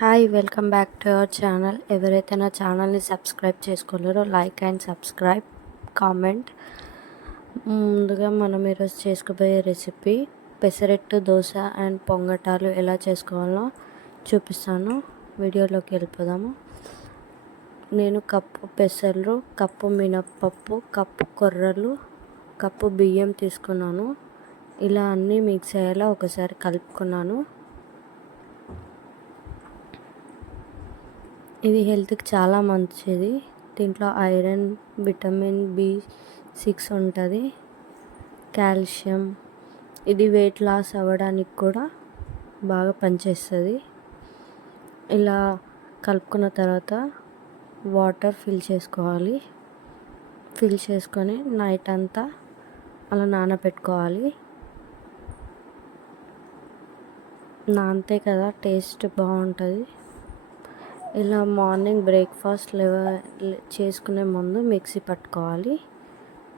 Hi welcome back to our channel. ఎవరైతే నా ఛానల్ని సబ్స్క్రైబ్ చేసుకోలేరో లైక్ అండ్ సబ్స్క్రైబ్, కామెంట్. ముందుగా మనం ఈరోజు చేసుకోబోయే రెసిపీ పెసరట్టు దోశ అండ్ పొంగటాలు ఎలా చేసుకోవాలో చూపిస్తాను. వీడియోలోకి వెళ్ళిపోదాము. నేను కప్పు పెసర్లు, కప్పు మినప్పప్పు, కప్పు కొర్రలు, కప్పు బియ్యం తీసుకున్నాను. ఇలా అన్నీ మిక్స్ అయ్యేలా ఒకసారి కలుపుకున్నాను. ఇది హెల్త్కి చాలా మంచిది. దీంట్లో ఐరన్, విటమిన్ B6 ఉంటుంది, కాల్షియం. ఇది వెయిట్ లాస్ అవ్వడానికి కూడా బాగా పనిచేస్తుంది. ఇలా కలుపుకున్న తర్వాత వాటర్ ఫిల్ చేసుకోవాలి. ఫిల్ చేసుకొని నైట్ అంతా అలా నానబెట్టుకోవాలి. నానితే కదా టేస్ట్ బాగుంటుంది. ఇలా మార్నింగ్ బ్రేక్ఫాస్ట్ చేసుకునే ముందు మిక్సీ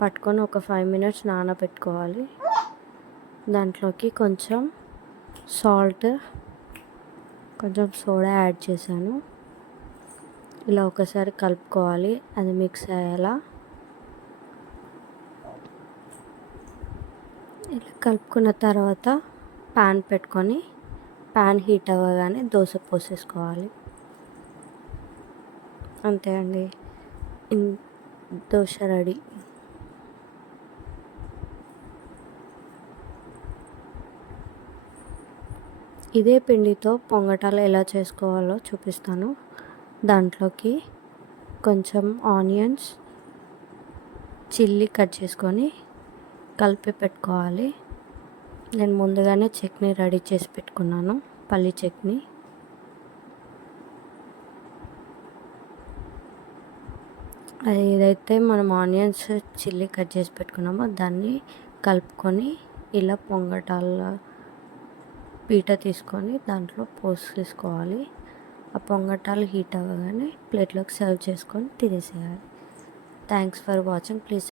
పట్టుకొని ఒక 5 minutes నానబెట్టుకోవాలి. దాంట్లోకి కొంచెం సాల్ట్, కొంచెం సోడా యాడ్ చేశాను. ఇలా ఒకసారి కలుపుకోవాలి, అది మిక్స్ అయ్యేలా. ఇలా కలుపుకున్న తర్వాత ప్యాన్ పెట్టుకొని ప్యాన్ హీట్ అవ్వగానే దోశ పోసేసుకోవాలి. అంతే అండి, దోశ రెడీ. ఇదే పిండితో పొంగటాలు ఎలా చేసుకోవాలో చూపిస్తాను. దాంట్లోకి కొంచెం ఆనియన్స్, చిల్లీ కట్ చేసుకొని కలిపి పెట్టుకోవాలి. నేను ముందుగానే చట్నీ రెడీ చేసి పెట్టుకున్నాను, పల్లి చట్నీ. ఏదైతే మనం ఆనియన్స్, చిల్లీ కట్ చేసి పెట్టుకున్నామో దాన్ని కలుపుకొని ఇలా పొంగటాల పీట తీసుకొని దాంట్లో పోసేసుకోవాలి. ఆ పొంగటాలు హీట్ అవ్వగానే ప్లేట్లోకి సర్వ్ చేసుకొని తినేసేయాలి. Thanks for watching. ప్లీజ్